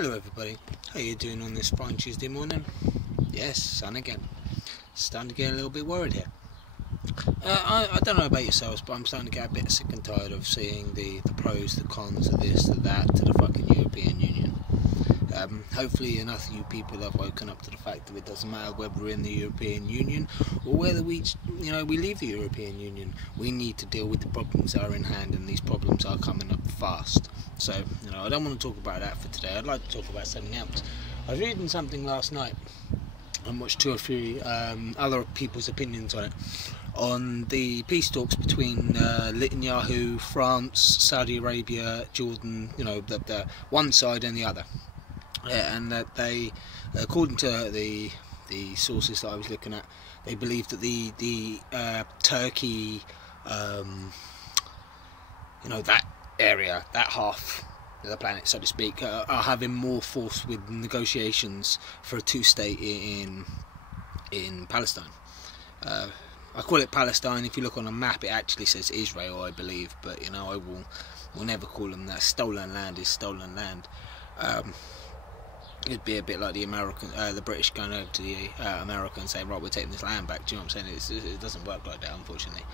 Hello everybody, how you doing on this fine Tuesday morning? Yes, sun again. Starting to get a little bit worried here. I don't know about yourselves, but I'm starting to get a bit sick and tired of seeing the pros, the cons, of this, the that, to the fucking European Union. Hopefully enough of you people have woken up to the fact that it doesn't matter whether we're in the European Union or whether we leave the European Union. We need to deal with the problems that are in hand, and these problems are coming up fast. So, I don't want to talk about that for today. I'd like to talk about something else. I was reading something last night and watched two or three other people's opinions on it, on the peace talks between Netanyahu, France, Saudi Arabia, Jordan, the one side and the other. And that they, according to the sources that I was looking at, they believe that the Turkey, that area, that half of the planet, so to speak, are having more force with negotiations for a two-state in Palestine. I call it Palestine. If you look on a map, it actually says Israel, I believe, but I will never call them that. Stolen land is stolen land. It'd be a bit like the British going over to the America and saying, right, we're taking this land back. Do you know what I'm saying? It doesn't work like that, unfortunately.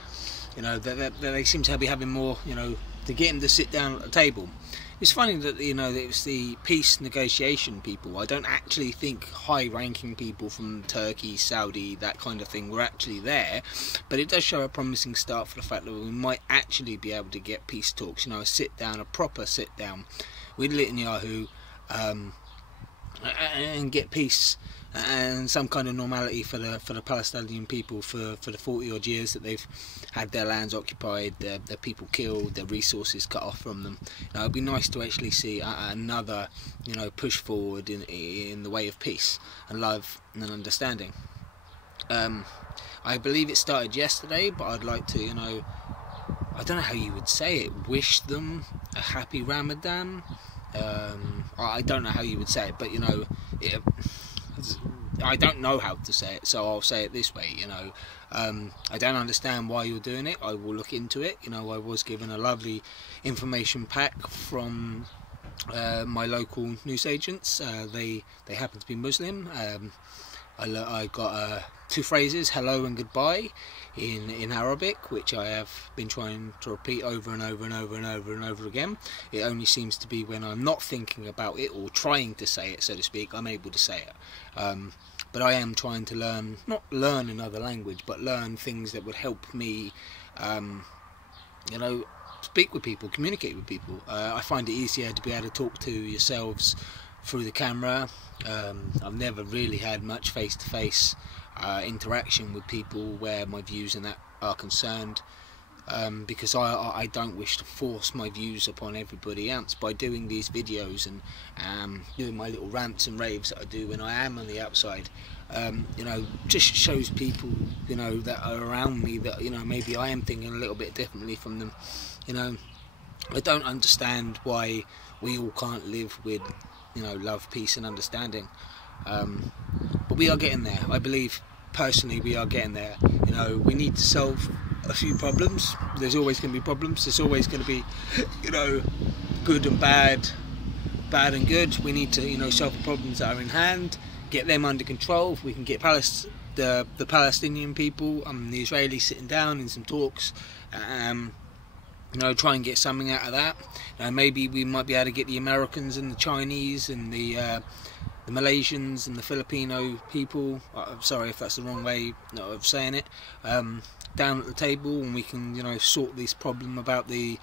They seem to be having more, to get him to sit down at the table. It's funny that, it was the peace negotiation people. I don't actually think high-ranking people from Turkey, Saudi, that kind of thing were actually there, but it does show a promising start for the fact that we might actually be able to get peace talks, a proper sit-down with Netanyahu, and get peace and some kind of normality for the Palestinian people for the 40 odd years that they've had their lands occupied, their people killed, their resources cut off from them. It'd be nice to actually see another push forward in the way of peace and love and understanding. I believe it started yesterday, but I'd like to I don't know how you would say it, wish them a happy Ramadan. I don't know how you would say it, but I don't know how to say it, so I'll say it this way. I don't understand why you're doing it. I will look into it. I was given a lovely information pack from my local newsagents. They happen to be Muslim. I got two phrases, hello and goodbye, in Arabic, which I have been trying to repeat over and over and over and over and over again. It only seems to be when I'm not thinking about it or trying to say it, so to speak, I'm able to say it. But I am trying to not learn another language, but learn things that would help me, speak with people, communicate with people. I find it easier to be able to talk to yourselves through the camera. I've never really had much face-to-face interaction with people where my views and that are concerned, because I don't wish to force my views upon everybody else by doing these videos and doing my little rants and raves that I do when I am on the outside. Just shows people that are around me that maybe I am thinking a little bit differently from them. I don't understand why we all can't live with love, peace and understanding, but we are getting there. I believe personally we are getting there. We need to solve a few problems. There's always going to be problems. There's always going to be good and bad and good. We need to solve the problems that are in hand, get them under control. If we can get the Palestinian people and the Israelis sitting down in some talks, try and get something out of that. Maybe we might be able to get the Americans and the Chinese and the Malaysians and the Filipino people, I'm sorry if that's the wrong way of saying it, down at the table, and we can sort this problem about the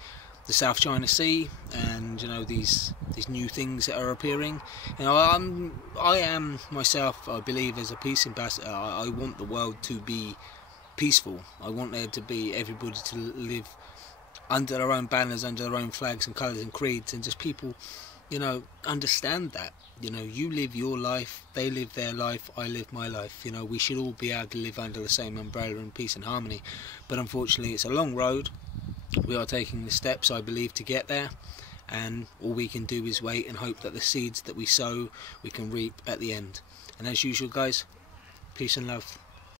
South China Sea and these new things that are appearing. I am myself, I believe, as a peace ambassador, I want the world to be peaceful. I want there to be everybody to live under their own banners, under their own flags and colours and creeds, and just people understand that you live your life, they live their life, I live my life. We should all be able to live under the same umbrella in peace and harmony, but unfortunately it's a long road. We are taking the steps, I believe, to get there, and all we can do is wait and hope that the seeds that we sow we can reap at the end. And as usual guys, peace and love.